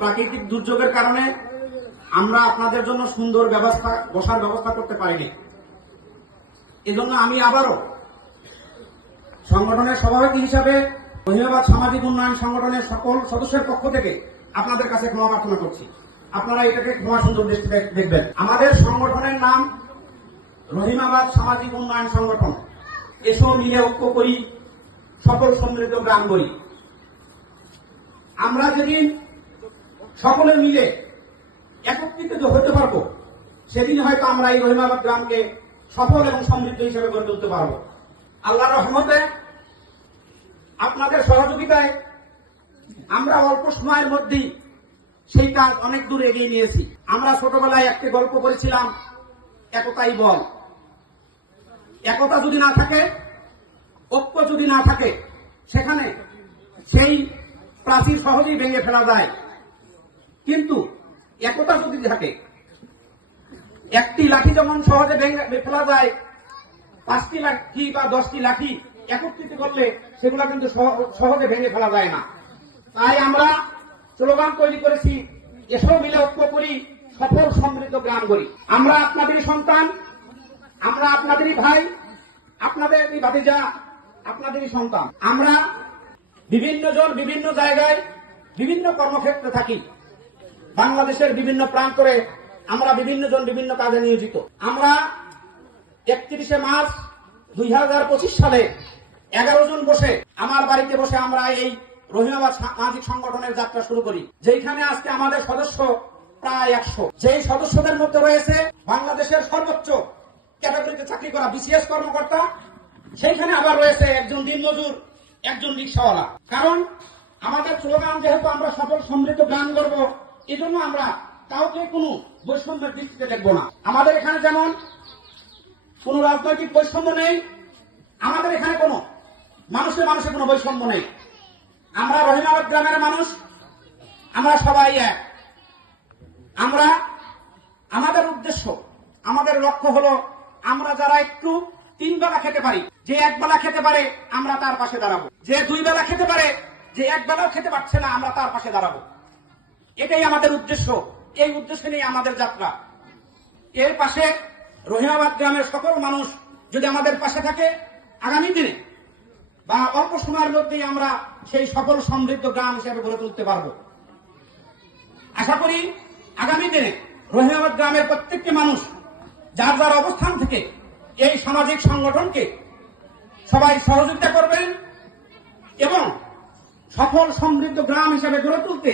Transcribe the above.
প্রাকৃতিক দুর্যোগের কারণে আমরা আপনাদের জন্য সুন্দর বসার ব্যবস্থা করতে পারিনি। এজন্য আমি আবারও সংগঠনের সভাপতি হিসাবে রহিমাবাদ সামাজিক উন্নয়ন সংগঠনের সকল সদস্যের পক্ষ থেকে আপনাদের কাছে ক্ষমা প্রার্থনা করছি। আপনারা এটাকে ক্ষমা সুন্দর দৃষ্টিতে দেখবেন। আমাদের সংগঠনের নাম রহিমাবাদ সামাজিক উন্নয়ন সংগঠন। এসব মিলে ঐক্য করি, সফল সমৃদ্ধ গ্রাম করি। আমরা যেদিন সকলে মিলে একত্রিত হতে পারবো, সেদিন হয়তো আমরা এই রহিমাবাদ গ্রামকে সফল এবং সমৃদ্ধ হিসেবে গড়ে তুলতে পারবো। আল্লাহর রহমতে আপনাদের সহযোগিতায় আমরা অল্প সময়ের মধ্যেই সেই কাজ অনেক দূর এগিয়ে নিয়েছি। আমরা ছোটবেলায় একটি গল্প করেছিলাম, একতাই বল। একতা যদি না থাকে, ঐক্য যদি না থাকে, সেখানে সেই প্রাচীর সহজেই ভেঙে ফেলা যায়। কিন্তু একতা যদি থাকে, একটি লাঠি যেমন সহজে ভেঙে ফেলা যায়, 5টি লাঠি বা 10টি লাঠি একত্রিত করলে সেগুলো কিন্তু সহজে ভেঙে ফেলা যায় না। তাই আমরা স্লোগান তৈরি করেছি, এসব মিলে ঐক্য করি, সফল সমৃদ্ধ গ্রাম করি। আমরা আপনাদেরই সন্তান, আমরা আপনাদেরই ভাই, আপনাদেরই ভাতিজা, আপনাদেরই সন্তান। আমরা বিভিন্ন জন বিভিন্ন জায়গায় বিভিন্ন কর্মক্ষেত্রে থাকি। বাংলাদেশের বিভিন্ন প্রান্তরে আমরা বিভিন্ন জন বিভিন্ন কাজে নিয়োজিত। আমরা 31শে মার্চ 2025 সালে 11 জন বসে আমার বাড়িতে বসে আমরা এই রহিমাবাদ সামাজিক সংগঠনের যাত্রা শুরু করি, যেখানে আজকে আমাদের সদস্য প্রায় 100। যেই সদস্যদের মধ্যে রয়েছে বাংলাদেশের সর্বোচ্চ ক্যাটাগরিতে চাকরি করা বিসিএস কর্মকর্তা, সেইখানে আবার রয়েছে একজন দিনমজুর, একজন রিক্সাওয়ালা। কারণ আমাদের স্লোগান যেহেতু আমরা সফল সমৃদ্ধ গ্রাম গড়ব, এই জন্য আমরা কাউকে কোনো বৈষম্যের দৃষ্টিতে দেখব না। আমাদের এখানে যেমন কোন রাজনৈতিক বৈষম্য নেই, আমাদের এখানে কোনো মানুষে কোনো বৈষম্য নেই। আমরা রহিমাবাদ গ্রামের মানুষ, আমরা সবাই এক। আমরা আমাদের উদ্দেশ্য, আমাদের লক্ষ্য হলো, আমরা যারা একটু 3 বেলা খেতে পারি, যে 1 বেলা খেতে পারে আমরা তার পাশে দাঁড়াবো, যে 2 বেলা খেতে পারে, যে 1 বেলাও খেতে পারছে না আমরা তার পাশে দাঁড়াবো। এটাই আমাদের উদ্দেশ্য। এই উদ্দেশ্যে নিয়ে আমাদের যাত্রা। এর পাশে রহিমাবাদ গ্রামের সকল মানুষ যদি আমাদের পাশে থাকে, আগামী দিনে বা অল্প সময়ের মধ্যেই আমরা সেই সফল সমৃদ্ধ গ্রাম হিসেবে গড়ে তুলতে পারব। আশা করি আগামী দিনে রহিমাবাদ গ্রামের প্রত্যেকটি মানুষ যার যার অবস্থান থেকে এই সামাজিক সংগঠনকে সবাই সহযোগিতা করবেন এবং সফল সমৃদ্ধ গ্রাম হিসেবে গড়ে তুলতে